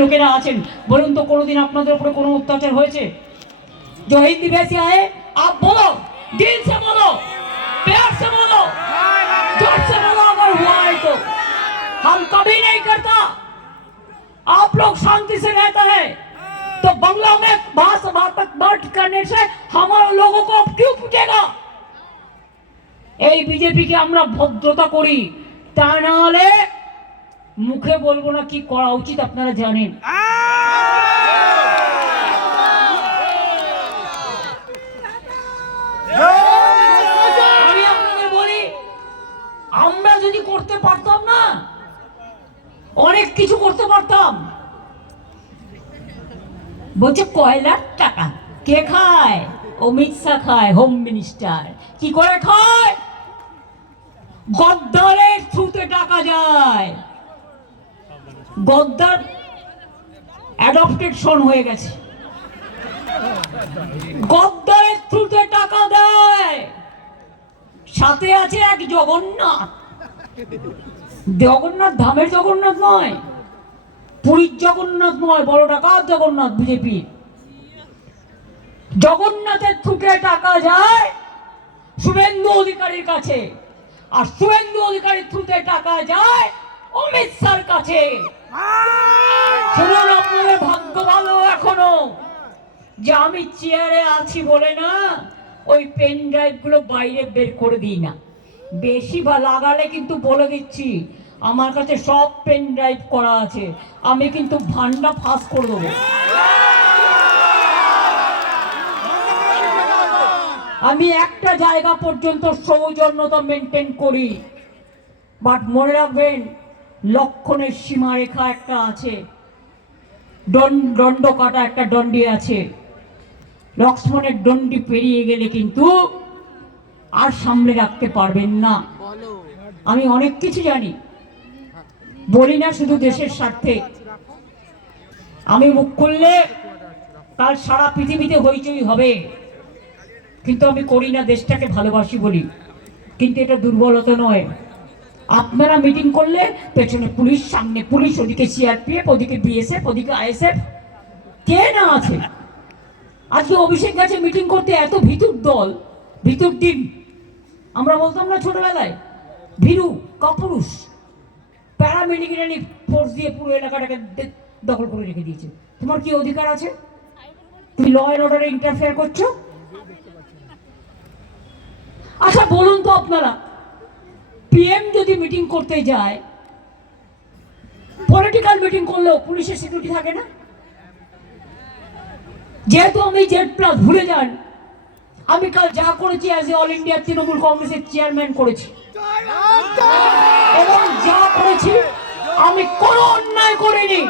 লোকেরা আছেন, বলুন তো কোনোদিন আপনাদের উপরে কোনো অত্যাচার হয়েছে? जो हिंदी में से आए आप बोलो, दिल से बोलो, प्यार से बोलो, जोर से बोलो। अगर हुआ है तो हम कभी नहीं करता। आप लोग शांति से रहता है तो बंगला में बात करने से हमारे लोगों को क्यों पूछेगा? এই বিজেপি কে আমরা ভদ্রতা করি, তা না হলে মুখে বলবো না কি করা উচিত আপনারা জানেন। আমি আপনাদের বলি, আমরা যদি করতে পারতাম না, অনেক কিছু করতে পারতাম। বলছে কয়লার টাকা কে খায়? অমিত শাহ খায়, হোম মিনিস্টার। কি করে খায়? গদ্দারের থ্রুতে টাকা যায়। গদ্দার অ্যাডপ্টেড সন হয়ে গেছে, গদ্দারের থ্রুতে টাকা দেয়। সাথে আছে এক জগন্নাথ। জগন্নাথ ধামের জগন্নাথ নয়, পুরীর জগন্নাথ নয়, বড় ডাকাত জগন্নাথ বিজেপি। জগন্নাথের থ্রুতে টাকা যায় শুভেন্দু অধিকারীর কাছে, আর শুভেন্দু অধিকারীর থ্রুতে টাকা যায় অমিত শাহর কাছে। শুনুন, আপনাদের ভাগ্য ভালো এখনো যে আমি চেয়ারে আছি বলে না ওই পেন ড্রাইভ গুলো বাইরে বের করে দিই না। বেশি বা লাগালে কিন্তু বলে দিচ্ছি, আমার কাছে সব পেন ড্রাইভ করা আছে, আমি কিন্তু ভান্ডা ফাঁস করে দেবো। আমি একটা জায়গা পর্যন্ত সৌজন্যতা মেনটেন করি, বাট মনে রাখবেন লক্ষণের সীমারেখা একটা আছে, দণ্ড কাটা একটা দণ্ডি আছে। লক্ষ্মণের দণ্ডি পেরিয়ে গেলে কিন্তু আর সামনে রাখতে পারবেন না। আমি অনেক কিছু জানি, বলি না শুধু দেশের স্বার্থে। আমি মুখ খুললে কাল সারা পৃথিবীতে হইচই হবে, কিন্তু আমি করি না, দেশটাকে ভালোবাসি বলি। কিন্তু এটা দুর্বলতা নয়। আপনারা মিটিং করলে পেছনে পুলিশ, সামনে পুলিশ, ওদিকে সিআরপিএফ, ওদিকে বিএসএফ, ওদিকে আইএসএফ, কে না আছে। আজকে অভিষেক গেছে মিটিং করতে, এত ভিতুর দল, ভিতুর টিম। আমরা বলতাম না ছোটবেলায়, ভীরু কাপুরুষ। প্যারামিলিটারি ফোর্স দিয়ে পুরো এলাকাটাকে দখল করে রেখে দিয়েছে। তোমার কি অধিকার আছে? তুমি ল অ্যান্ড অর্ডারে ইন্টারফেয়ার করছো? আচ্ছা বলুন তো আপনারা, পিএম যদি মিটিং করতে যায়, পলিটিক্যাল মিটিং করলেও পুলিশের সিকিউরিটি থাকে না? যেহেতু আমি জেড প্লাস, ভুলে যান আমি কাল যা করেছি as a all India Trinamool কংগ্রেসের চেয়ারম্যান করেছি, এবং যা করেছি আমি কোনো অন্যায় করিনি।